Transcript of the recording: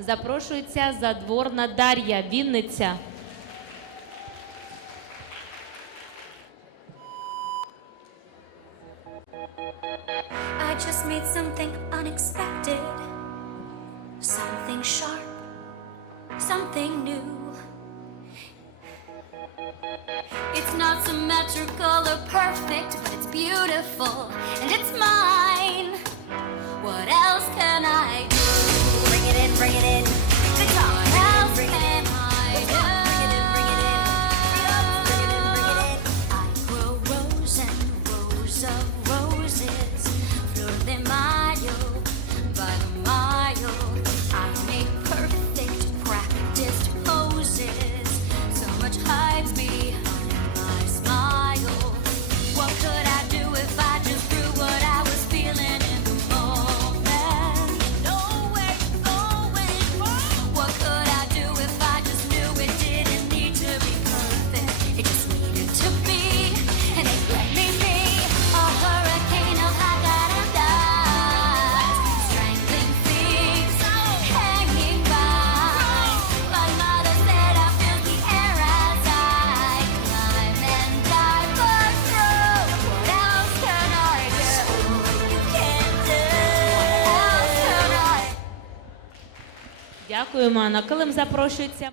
запрошується задворна Дар'я Вінниця. I just made something unexpected, something sharp, something new. It's not symmetrical or perfect, but it's beautiful and it's mine. could I? Дякуємо, на Килим запрошується.